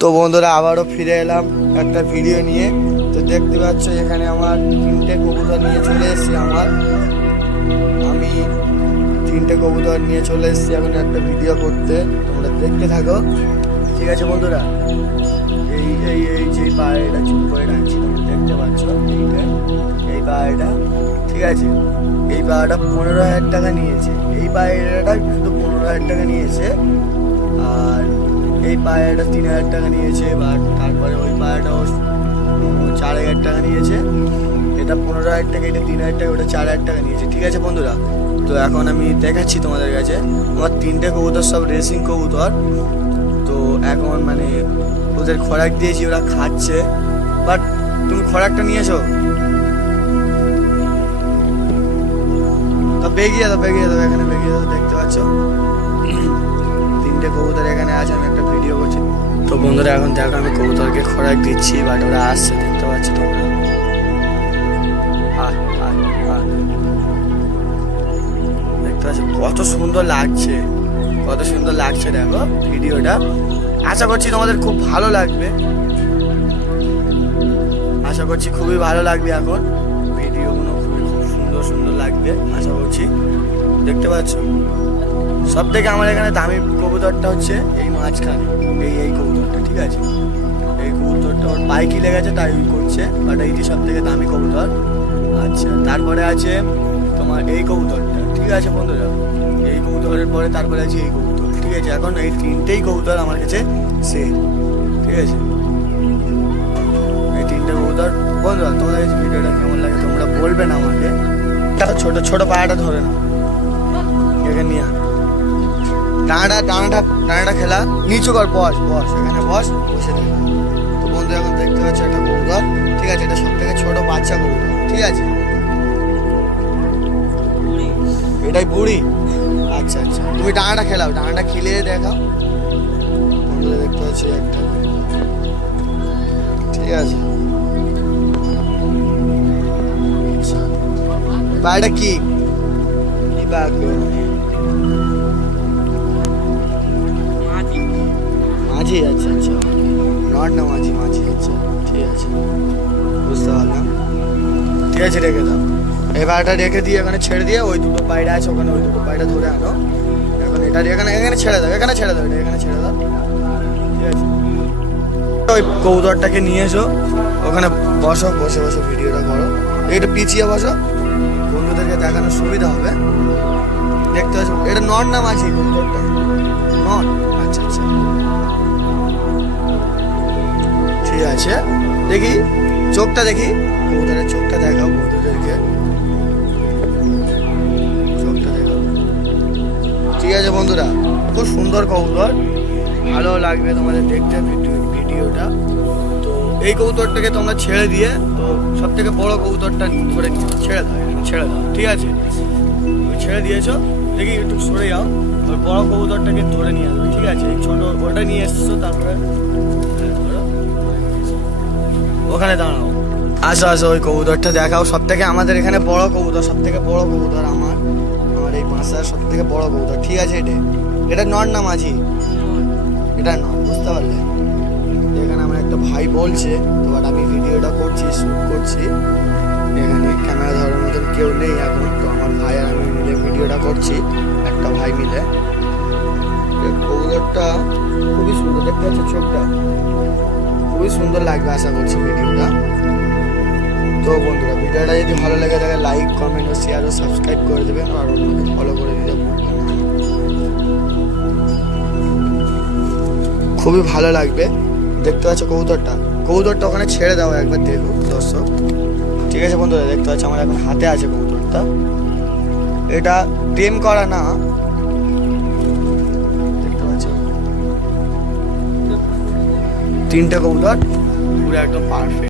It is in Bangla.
তো বন্ধুরা, আবারও ফিরে এলাম একটা ভিডিও নিয়ে। তো দেখতে পাচ্ছ, এখানে আমার তিনটে কবুতর নিয়ে চলে এসেছি আমার। আমি তিনটে কবুতর নিয়ে চলে এসেছি এখন একটা ভিডিও করতে। তোমরা দেখতে থাকো। ঠিক আছে বন্ধুরা? এই এই এই যে পায়রাটা চুপ করে রাখছি তোমরা দেখতে পাচ্ছ এই পায়রাটা, ঠিক আছে? এই পায়রাটা পনেরো হাজার টাকা নিয়েছে। এই পায়রাটা শুধু পনেরো হাজার টাকা নিয়েছে। আর এই পায়রাটা তিন হাজার টাকা নিয়েছে, বা তারপরে ওই পায়রাটাও চার হাজার টাকা নিয়েছে। এটা পনেরো হাজার টাকা, এটা তিন হাজার টাকা, ওটা চার হাজার টাকা নিয়েছে। ঠিক আছে বন্ধুরা, তো এখন আমি দেখাচ্ছি তোমাদের কাছে। আমার তিনটে কবুতর, সব রেসিং কবুতর। তো এখন মানে ওদের খোরাক দিয়েছি, ওরা খাচ্ছে। বাট তুমি খোরাকটা নিয়েছো? তো বেগিয়ে দাও বেগিয়ে দাও, এখানে বেগিয়ে দাও, দেখতে পাচ্ছ? তিনটে কবুতর এখানে আছে, আমি ভিডিও করছি তো বন্ধুরা, এখন দেখো আমি কবুতরকে খোরাক দিচ্ছি, বাট ওরা আসছে, দেখতে পাচ্ছ তোমরা। দেখতে পাচ্ছ, কত সুন্দর লাগছে, কত সুন্দর লাগছে, দেখো ভিডিওটা। আশা করছি তোমাদের খুব ভালো লাগবে। আশা করছি খুবই ভালো লাগবে এখন। ভিডিওগুলো খুবই, খুব সুন্দর সুন্দর লাগবে, আশা করছি। দেখতে পাচ্ছ? সব থেকে আমার এখানে দামি কবুতরটা হচ্ছে এই মাঝখানে, এই এই কবুতরটা, ঠিক আছে? এই কবুতরটা ওর পাইকি লেগেছে তাই করছে বাট এইটি সব থেকে দামি কবুতর আচ্ছা তারপরে আছে তোমার এই কবুতরটা, ঠিক আছে বন্ধুরা? এই কবুতরের পরে তারপরে আছে এই কবুতর, ঠিক আছে? এখন এই তিনটেই কবুতর আমার কাছে সে ঠিক আছে? এই তিনটে কবুতর, বন্ধুরা, তোমাদের ভিডিওটা কেমন লাগে তোমরা বলবে না আমাকে। ছোট ছোট পায়াটা ধরে না এখানে নিয়ে। ডানাটা ডানাটা ডানাটা খেলা। নিচু কর, বস বস, এখানে বস, বসে দেখ তো বন্ধু, এখন দেখতে পাচ্ছ একটা কবুতর। ঠিক আছে, এটা সব থেকে ছোট বাচ্চা কবুতর। ঠিক আছে? এটাই বুড়ি? আচ্ছা আচ্ছা। তুমি ডানাটা খেলাও ডানাটা খেলে দেখাও। বন্ধুরা, দেখতে পাচ্ছি একটা ঠিক আছে? আচ্ছা। বা এটা কি? কি বাঘ? ঠিক আছে রেখে দাও এবারটা রেখে দিয়ে এখানে ছেড়ে দিয়ে ওই দুটো পায়রা আছে, ওখানে ওই দুটো পায়রা ধরে আনো। এখন এটা এখানে এখানে ছেড়ে দাও, এখানে ছেড়ে দাও, এটা এখানে ছেড়ে দাও। ঠিক আছে। ওই কৌদরটাকে নিয়ে এসো, ওখানে বসো, বসে বসে ভিডিওটা করো। একটু পিছিয়ে বসো, বন্ধুদেরকে দেখানোর সুবিধা হবে। দেখতে পাচ্ছ, এটা নট না মাঝি কৌদরটা নট আচ্ছা আচ্ছা। ঠিক আছে, দেখি। চোখটা দেখি। কবুতরের চোখটা দেখাও বন্ধুদেরকে চোখটা দেখাও। ঠিক আছে বন্ধুরা, খুব সুন্দর কবুতর। ভালো লাগবে তোমাদের দেখতে ভিডিও- ভিডিওটা। তো এই কবুতরটাকে তোমরা ছেড়ে দিয়ে, তো সব থেকে বড় কবুতরটা ধরে ছেড়ে দাও ছেড়ে দাও, ঠিক আছে? ছেড়ে দিয়েছ, দেখি একটু সরে যাও ওই বড় কবুতরটাকে ধরে নিয়ে আসবে, ঠিক আছে? ছোট ওটা নিয়ে এসছো, তারপরে। ওখানে দাঁড়াও। আসো আসো, ওই কবুতরটা দেখাও। সব থেকে আমাদের এখানে বড় কবুতর সব থেকে বড় কবুতর আমার। আমার এই পাঁচটার সব থেকে বড় কবুতর। ঠিক আছে এটা। এটা নর না মাঝি? এটা নয় বুঝতে পারলে? এখানে আমার একটা ভাই বলছে, তো বাট আমি ভিডিওটা করছি শ্যুট করছি। এখানে ক্যামেরা ধরার মতন কেউ নেই এখন, তো আমার ভাই আর আমি মিলে ভিডিওটা করছি, একটা ভাই মিলে। কবুতরটা খুবই সুন্দর, দেখতে পাচ্ছ চোখটা? খুবই সুন্দর লাগবে আশা করছি ভিডিওটা। তো বন্ধুরা, ভিডিওটা যদি ভালো লাগে তাহলে লাইক কমেন্ট ও শেয়ার ও সাবস্ক্রাইব করে দেবেন আর অন্যকে ফলো করে দিতে ভুলবেন খুবই ভালো লাগবে। দেখতে পাচ্ছ কবুতরটা। কবুতরটা ওখানে ছেড়ে দাও একবার দেখো, দর্শক। ঠিক আছে বন্ধুরা, দেখতে পাচ্ছ আমার এখন হাতে আছে কবুতরটা। এটা টেম করা না তিনটে কবুতর পুরো একদম পারফেক্ট